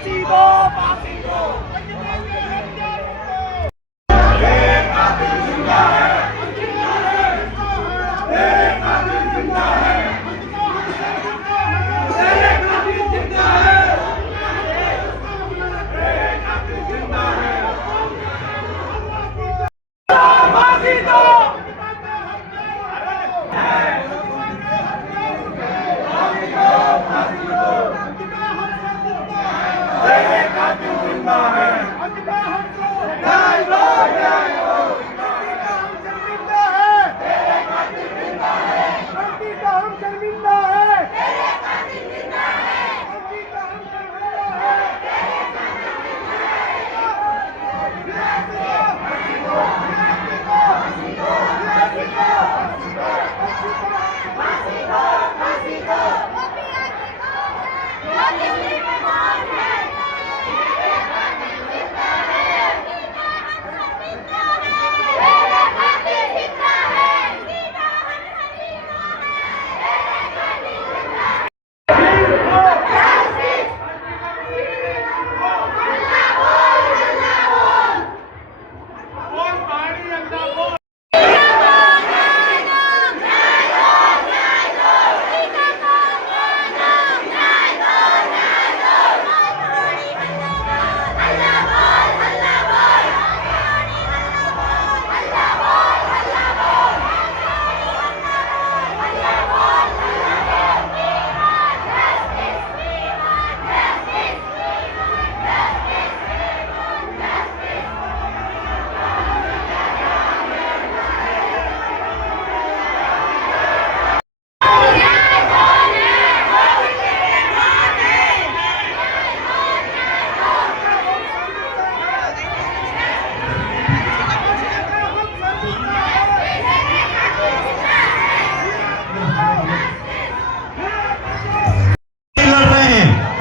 फांसी दो, फांसी दो।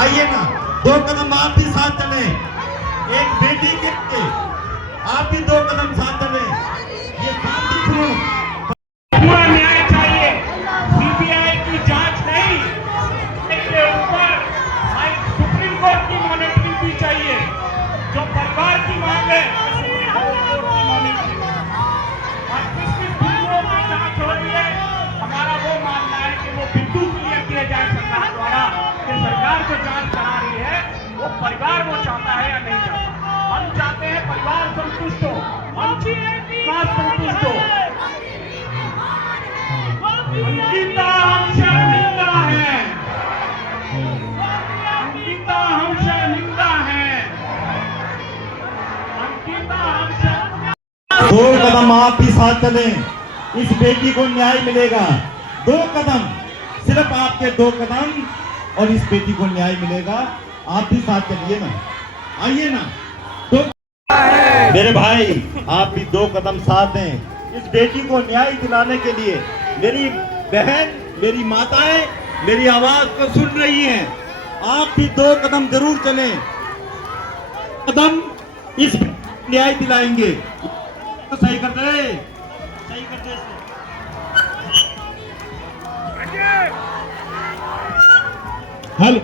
आइए ना, 2 कदम आप भी साथ चले। एक बेटी के लिए आप भी 2 कदम साथ चले। ये शांतिपूर्ण पूरा न्याय चाहिए, सीबीआई की जांच नहीं, इसके ऊपर सुप्रीम कोर्ट की मॉनिटरिंग भी चाहिए। जो परिवार की मांग है सुप्रीम कोर्ट की मॉनिटरिंग, और किस फिल्मों की जांच हो रही है, हमारा वो मानना है कि वो बिंदु क्लियर किए जाए सरकार द्वारा कि सरकार जो जांच करा रही है वो परिवार वो चाहता है या नहीं चाहता। हम चाहते हैं परिवार संतुष्ट हो, हम संतुष्ट हो। अंकिता हम शर्मिंदा है, अंकिता हम शर्मिंदा है, अंकिता हम शर्मिंदा। 2 कदम आप भी साथ चले, इस बेटी को न्याय मिलेगा। 2 कदम, सिर्फ आपके 2 कदम और इस बेटी को न्याय मिलेगा। आप भी साथ चलिए ना, आइए ना। तो मेरे भाई आप भी 2 कदम साथ दें इस बेटी को न्याय दिलाने के लिए। मेरी बहन, मेरी माताएं मेरी आवाज को सुन रही हैं, आप भी 2 कदम जरूर चलें। कदम इस न्याय दिलाएंगे। तो सही कर दे, सही कर दे। हेलो,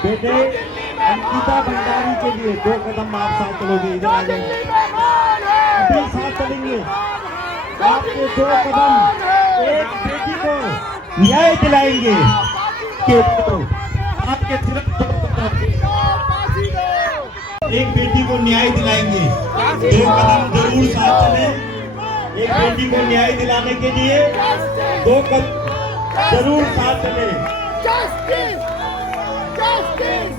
बेटे अंकिता भंडारी के लिए 2 कदम आप साथ चलोगे। इधर आ जाइए, अभी साथ चलेंगे। आपके 2 कदम एक बेटी को न्याय दिलाएंगे के आपके सिर्फ 2 कदम। एक बेटी को न्याय दिलाएंगे। 2 कदम जरूर साथ चले। एक बेटी को न्याय दिलाने के लिए 2 कदम जरूर साथ चले। Justice! Justice!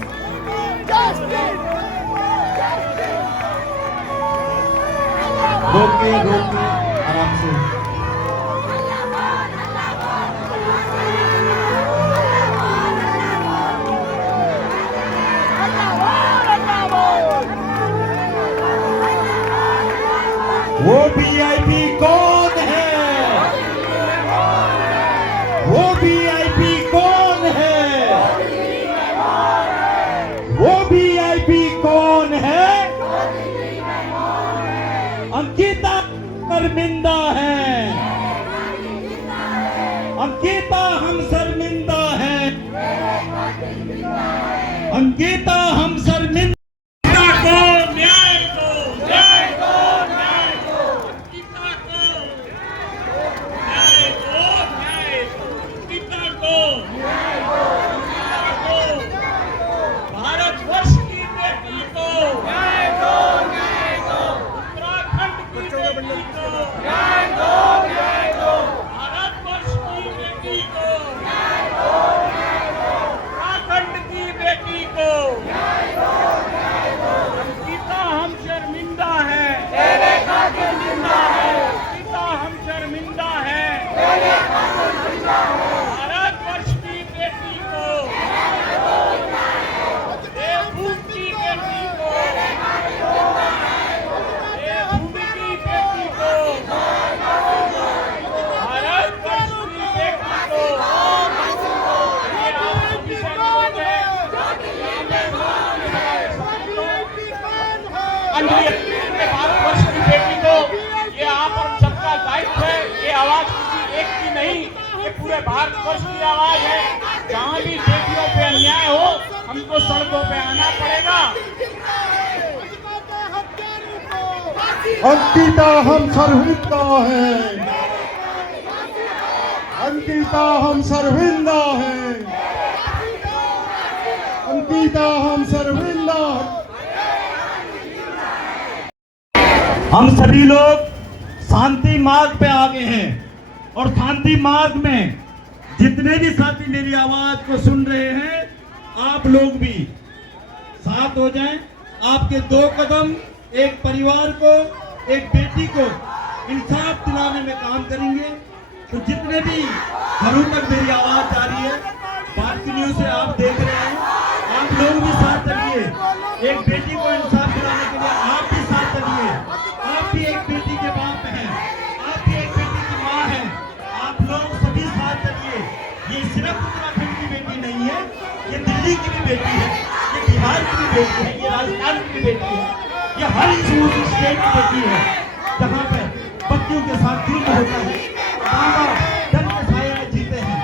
Justice! रोके रोके आराम से। वो वीआईपी कौन है? वो वीआईपी कौन है? वो वीआईपी कौन है? अंकिता शर्मिंदा है। अंकिता हम शर्मिंदा है। अंकिता हम शर्मिंदा भारतवर्ष की बेटी को न्याय दो, न्याय दो। उत्तराखंड की बेटी को न्याय दो, न्याय दो। भारतवर्ष की बेटी को न्याय दो, न्याय दो। उत्तराखंड की बेटी को न्याय दो, न्याय दो। अंकिता हम शर्मिंदा है, तेरे खातिर जिंदा है। अंकिता हम शर्मिंदा है, तेरे खातिर जिंदा है। भारतवर्ष की बेटी को देवभूमि की बेटी को, देवभूमि की बेटी को, भारतवर्ष की बेटी को, ये आपको विषय निवेदन है। भारतवर्ष की बेटी को, ये आप और सबका दायित्व है। ये आवाज किसी एक की नहीं, ये पूरे भारतवर्ष की आवाज है। जहाँ भी बेटियों पे अन्याय हो, हमको सड़कों पे आना पड़ेगा। अंकिता हम शर्मिंदा है। अंकिता हम शर्मिंदा है। अंकिता हम शर्मिंदा। हम सभी लोग शांति मार्ग पे आ गए हैं और शांति मार्ग में जितने भी साथी मेरी आवाज को सुन रहे हैं, आप लोग भी साथ हो जाएं। आपके 2 कदम एक परिवार को, एक बेटी को इंसाफ दिलाने में काम करेंगे। तो जितने भी घरों तक मेरी आवाज जा रही है, बालकनियों से आप देख रहे हैं, आप लोग भी साथ चलिए। एक बेटी को इंसाफ दिलाने के लिए आप भी साथ चलिए। आप भी एक बेटी के बाप हैं, आप भी एक बेटी की माँ हैं। आप लोग सभी साथ चलिए। ये सिर्फ उत्तराखंड की बेटी नहीं है, ये दिल्ली की भी बेटी है, ये बिहार की भी बेटी है, ये राजस्थान की भी बेटी है, ये हर स्टेट की बेटी है जहाँ पे बच्चियों के साथ जुल्म होता है, बाबा डर के साए में जीते हैं।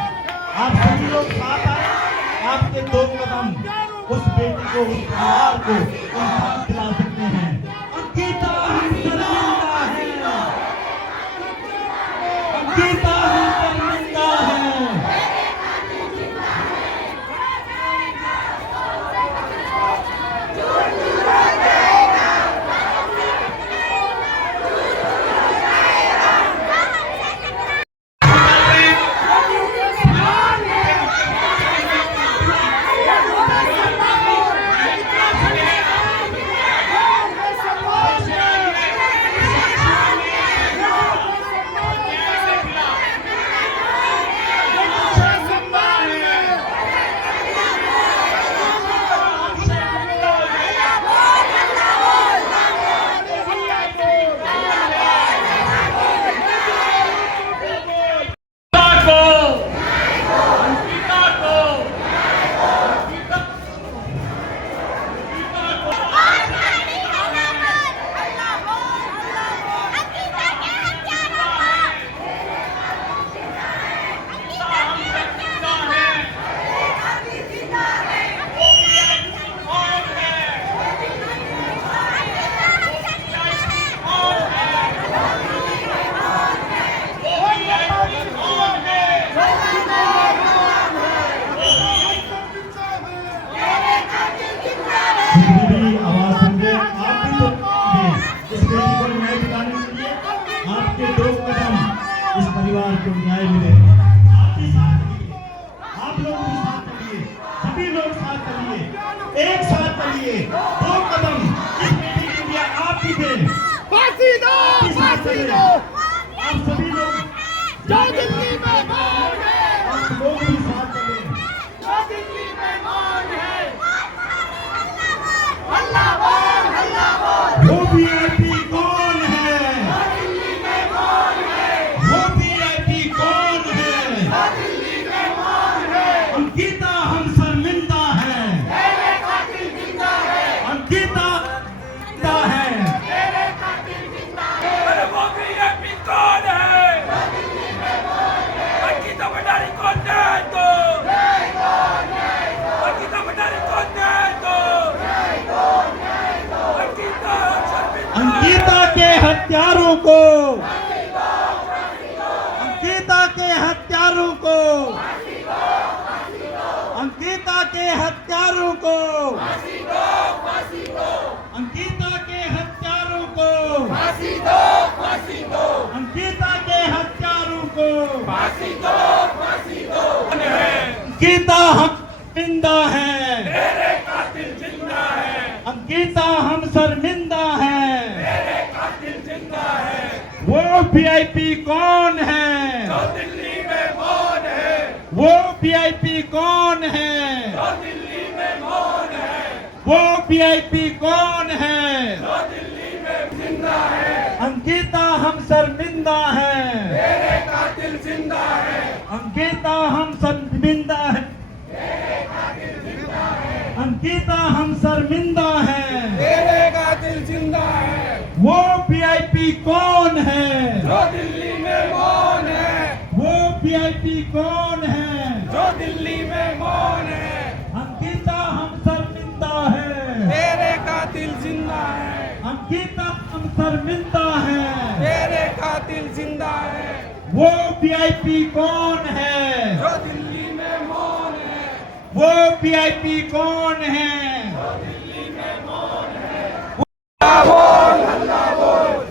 आप सभी लोग साथ आए। आपके 2 कदम उस बेटी को, उस परिवार को इंसाफ दिला सकते हैं। अंकिता हम शर्मिंदा है। अंकिता हम शर्मिंदा है। एक साथ चलिए, 2 कदम इस मेक इन इंडिया आप भी दें। फांसी दो, फांसी दो। आप सभी लोग जो दिल्ली में मौन है, आप लोग भी साथ चलें। जो दिल्ली में मौन है, हल्ला बोल, हल्ला बोल। वो वीआईपी कौन है? जो दिल्ली में मौन है, वो वीआईपी कौन है? जो दिल्ली में मौन है। अंकिता हम शर्मिंदा हैं। तेरे कातिल जिंदा है, अंकिता जिंदा है। तेरे कातिल जिंदा है। अरे वो वीआईपी कौन है? अंकिता भंडारी को न्याय दो। अंकिता भंडारी को न्याय दो। अंकिता शर्मिंदा अंकिता के हत्यारों को, अंकिता के हत्यारों को, अंकिता के हत्यारों को, अंकिता के हत्यारों को, अंकिता के हत्यारों को, अंकिता हम जिंदा है। तेरे कातिल जिंदा है। अंकिता हम शर्मिंदा है। तेरे कातिल जिंदा है। वो वीआईपी कौन है? जो दिल्ली में मौन है। वो वीआईपी कौन है? जो दिल्ली में मौन है। वो वीआईपी कौन है? जो दिल्ली में जिंदा है। अंकिता हम शर्मिंदा है। तेरे कातिल जिंदा है। अंकिता हम शर्मिंदा है। अंकिता हम शर्मिंदा है। तेरे कातिल जिंदा है। वो वीआईपी कौन है? जो दिल्ली में मौन है। वो वीआईपी कौन है? जो दिल्ली में मौन है। अंकिता हम शर्मिंदा है। तेरे कातिल जिंदा है। अंकिता हम शर्मिंदा है। तेरे कातिल जिंदा है। वो वीआईपी कौन है? जो दिल्ली में मौन है। वो वीआईपी कौन है?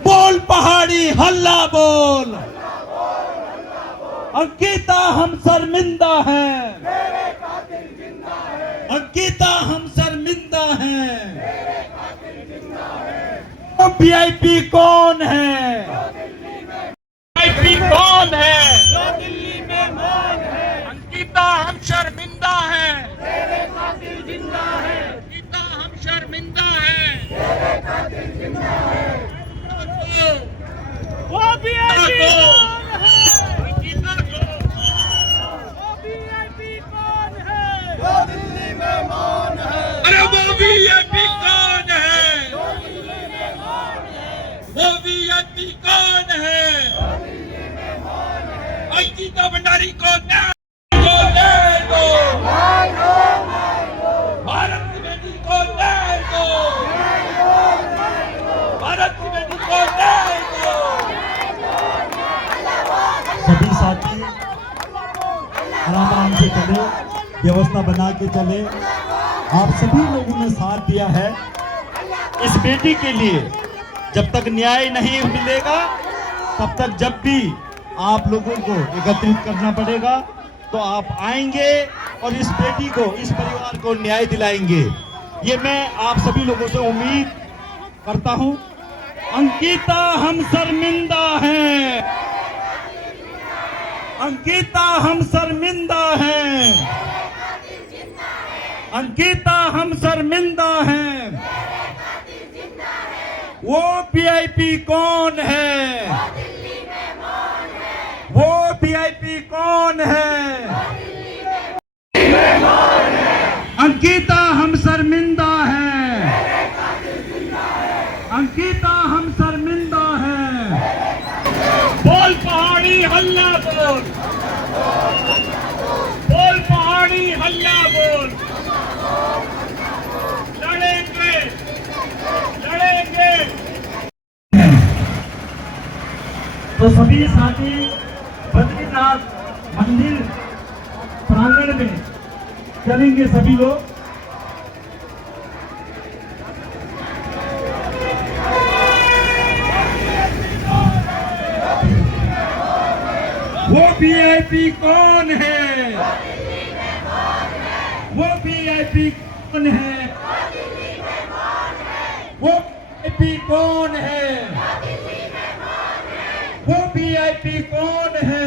बोल पहाड़ी हल्ला बोल। अंकिता हम शर्मिंदा हैं। अंकिता हम शर्मिंदा हैं। वो वीआईपी कौन है? वीआईपी कौन है? जो दिल्ली में मौन है। अंकिता हम शर्मिंदा हैं। तेरे कातिल जिंदा है। अंकिता हम शर्मिंदा हैं। वो वीआईपी कौन है? अंकिता को वो वीआईपी कौन है? जो दिल्ली में मौन है, अरे वो वीआईपी कौन है? वो वीआईपी कौन है? अंकिता भंडारी को न्याय दो, न्याय दो। भारत की बेटी को न्याय दो। भारत की बेटी को न्याय दो। सभी साथी आराम से चले, व्यवस्था बना के चले। आप सभी लोगों ने साथ दिया है इस बेटी के लिए। जब तक न्याय नहीं मिलेगा तब तक जब भी आप लोगों को एकत्रित करना पड़ेगा तो आप आएंगे और इस बेटी को, इस परिवार को न्याय दिलाएंगे। ये मैं आप सभी लोगों से उम्मीद करता हूं। अंकिता हम शर्मिंदा हैं। अंकिता हम शर्मिंदा हैं। अंकिता हम शर्मिंदा हैं। वो वीआईपी कौन है? वो वीआईपी कौन है? अंकिता हम शर्मिंदा हैं। अंकिता हम शर्मिंदा हैं। बोल पहाड़ी हल्ला बोल। बोल पहाड़ी हल्ला बोल। लड़ेंगे, लड़ेंगे। तो सभी साथी बद्रीनाथ मंदिर प्रांगण में चलेंगे सभी लोग। वो वीआईपी कौन है? वो वीआईपी कौन है? वो वीआईपी कौन है? वो वीआईपी कौन है?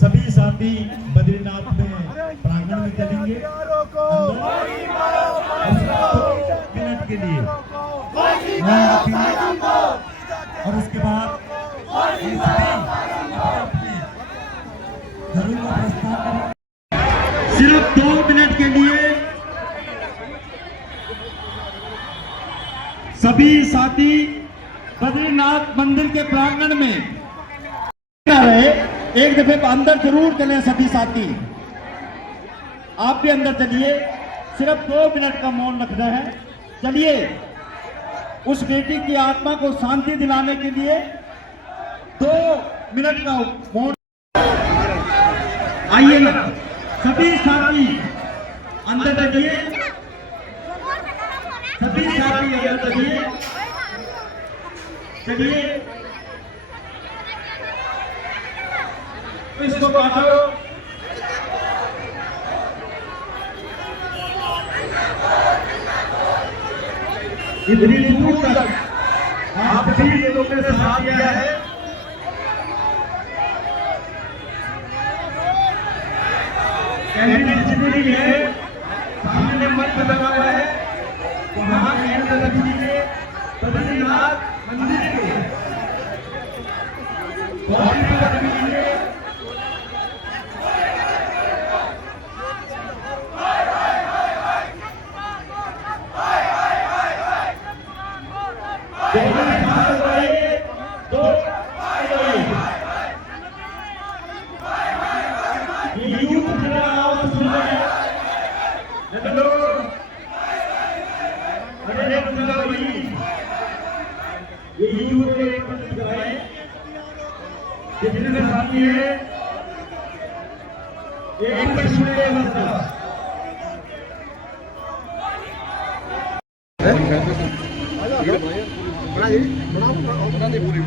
सभी साथी बद्रीनाथ में प्रांगण में चलेंगे मिनट के लिए और उसके बाद ये सभी अपने घरों का प्रस्थान करेंगे। सिर्फ 2 मिनट के लिए सभी साथी बद्रीनाथ मंदिर के प्रांगण में रहे। एक दफे अंदर जरूर चलें सभी साथी, आप भी अंदर चलिए। सिर्फ 2 मिनट का मौन रखना है। चलिए, उस बेटी की आत्मा को शांति दिलाने के लिए 2 मिनट का मौन। आइए ना सभी साथी अंदर चलिए, सभी साथी अंदर चलिए। चलिए इसको काटो। इतनी दूर तक आप सभी लोगों ने साथ दिया है। कैंटीन जितनी भी है सामने मंच लगा हुआ है, वहां कैंटीन रख दीजिए। बद्रीनाथ मंदिर के बाउंड्री पर रख दीजिए। जितने साथी है एक पर सुने बना दे पूरी